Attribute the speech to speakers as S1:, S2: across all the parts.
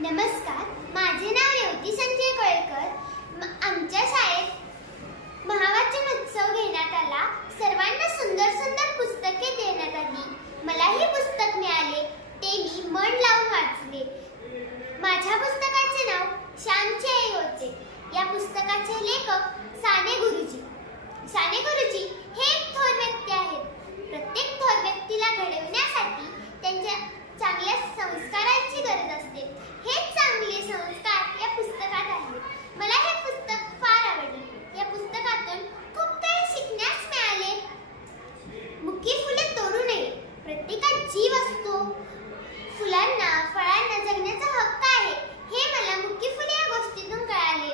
S1: नमस्कार माझे नाव रेवती संजय कळकर. आमच्या शाळेत महावाचन उत्सव घेण्यात आला. सर्वांना सुंदर सुंदर पुस्तके देण्यात आली. मलाही पुस्तक मिळाले ते मी मन लावून वाचले. माझ्या पुस्तकाचे नाव श्यामची आई होते. या पुस्तकाचे लेखक साने गुरुजी. साने गुरुजी हे एक थोर व्यक्ती आहेत. प्रत्येक थोर व्यक्तीला घडविण्यास त्यांच्या चांगल्या संस्कारांची गरज असते हेच चांगले संस्कार या पुस्तकात आहेत मला हे पुस्तक फार आवडले या पुस्तकातून खूप काही शिकण्यास मिळाले मुकी फुले तोडू नये प्रत्येकात जीव असतो फुलांना फळांना जगण्याचा हक्क आहे हे मला मुकी फुले या गोष्टीतून कळाले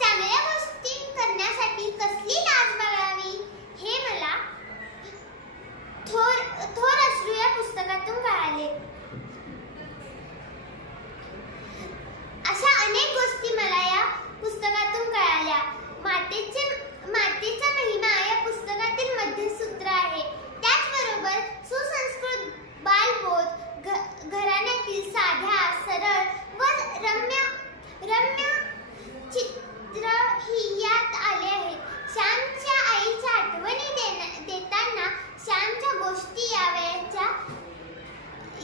S1: चांगल्या गोष्टी करण्यासाठी कसली लाज बाळगावी हे मला थोर थोर अश्रू या पुस्तकातून कळाले अशा अनेक गोष्टी मला या पुस्तकातून कळाल्या मातेचे मातेचा महिमा या पुस्तकातील मध्यसूत्र आहे त्याचबरोबर सुसंस्कृत बालबोध घ- घराण्यातील साध्या सरळ व रम्य रम्य चित्र ही यात आले आहेत श्यामच्या आईच्या आठवणी देण्या- देताना श्यामच्या गोष्टी यावयाच्या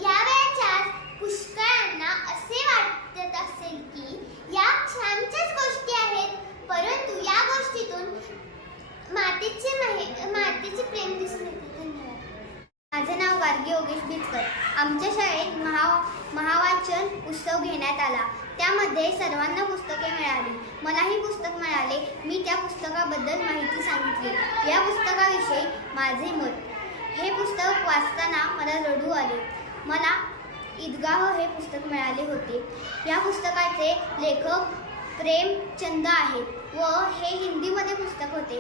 S1: यावयाच्या पुष्कळांना असे वाटत असेल की या श्यामच्याच गोष्टी आहेत परंतु या गोष्टीतून मातेचे महे- मातेचे प्रेम दिसून येते. धन्यवाद. माझं नाव गार्गी योगेश बिचकर. आमच्या शाळेत महा महावाचन उत्सव घेण्यात आला. त्यामध्ये सर्वांना पुस्तके मिळाली. मलाही पुस्तक मिळाले. मी त्या पुस्तकाबद्दल माहिती सांगितली. या पुस्तकाविषयी माझे मत. हे पुस्तक वाचताना मला रडू आले. मला ईदगाह हे पुस्तक मिळाले होते. या पुस्तकाचे लेखक प्रेमचंद आहेत व हे हिंदीमध्ये पुस्तक होते.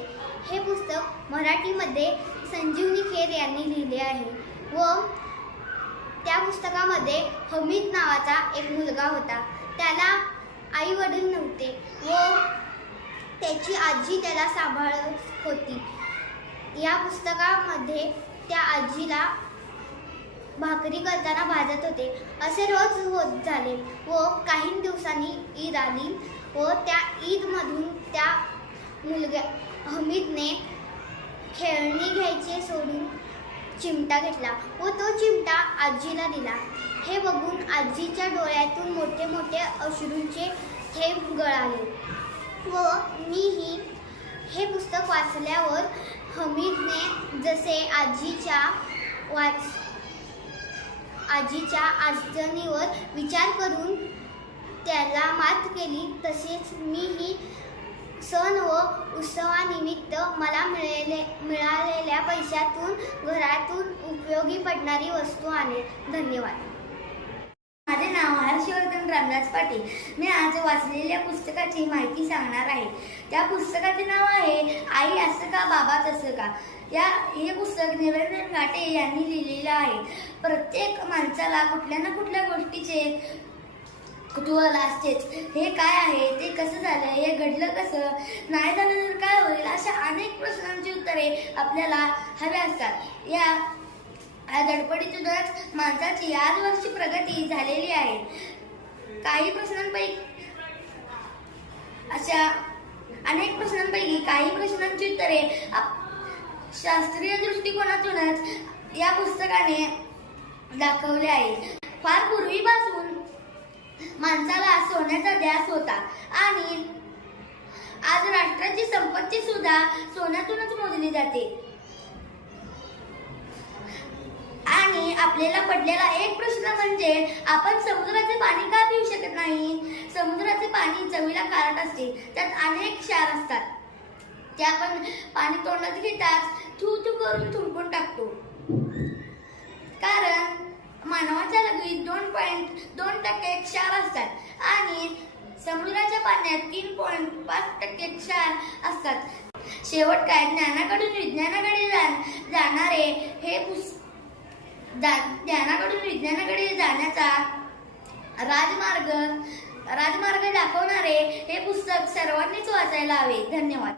S1: हे पुस्तक मराठीमध्ये संजीवनी खेर यांनी लिहिले आहे व त्या पुस्तकामध्ये हमीद नावाचा एक मुलगा होता. त्याला आई वडील नव्हते व त्याची आजी त्याला सांभाळत होती. या पुस्तकामध्ये त्या आजीला भाकरी करताना भाजत होते. असे रोज होत झाले व काही दिवसांनी ईद आली व त्या ईदमधून त्या मुलग्या हमीदने खेळणी घ्यायचे सोडून चिमटा घेतला व तो चिमटा आजीला दिला. हे बघून आजीच्या डोळ्यातून मोठे मोठे अश्रूंचे थेंब गळाले. व मीही हे पुस्तक वाचल्यावर हमीदने जसे आजीच्या वाच आजीच्या अडचणीवर विचार करून त्याला मात केली. तसेच मीही सण व उत्सवानिमित्त मला मिळेले मिळालेल्या पैशातून घरातून उपयोगी पडणारी वस्तू आणेल. धन्यवाद.
S2: माझे नाव हर्षवर्धन रामदास पाटील. मी आज वाचलेल्या पुस्तकाची माहिती सांगणार आहे. त्या पुस्तकाचे नाव आहे आई असं का बाबा तसं का? या हे पुस्तक निरंजन घाटे यांनी लिहिलेलं आहे. प्रत्येक माणसाला कुठल्या ना कुठल्या गोष्टीचे कुतूहल असतेच हे काय आहे? ते कसं झालं हे घडलं कसं? नाही झालं तर काय होईल? अशा अनेक प्रश्नांची उत्तरे आपल्याला हव्या असतात. या या धडपडीतूनच माणसाची आजवरची प्रगती झालेली आहे. काही प्रश्नांपैकी अशा अनेक प्रश्नांपैकी काही प्रश्नांची उत्तरे आप- शास्त्रीय दृष्टिकोनातूनच या पुस्तकाने दाखवले आहे फार पूर्वीपासून माणसाला सोन्याचा ध्यास होता. आणि आज राष्ट्राची संपत्ती सुद्धा सोन्यातूनच मोजली जाते. आणि आपल्याला पडलेला एक प्रश्न म्हणजे आपण समुद्राचे पाणी का पिऊ शकत नाही? समुद्राचे पाणी चवीला खारट असते. त्यात अनेक क्षार असतात. ते आपण पाणी तोंडात घेताच थू थू करून थुंकून पॉईंट दोन टक्के क्षार असतात. आणि समुद्राच्या पाण्यात तीन पॉईंट पाच टक्के क्षार असतात. शेवट काय? ज्ञानाकडून विज्ञानाकडे जा जाणारे हे पुस जा- ज्ञानाकडून विज्ञानाकडे जाण्याचा राजमार्ग राजमार्ग दाखवणारे हे पुस्तक सर्वांनीच वाचायला हवे. धन्यवाद.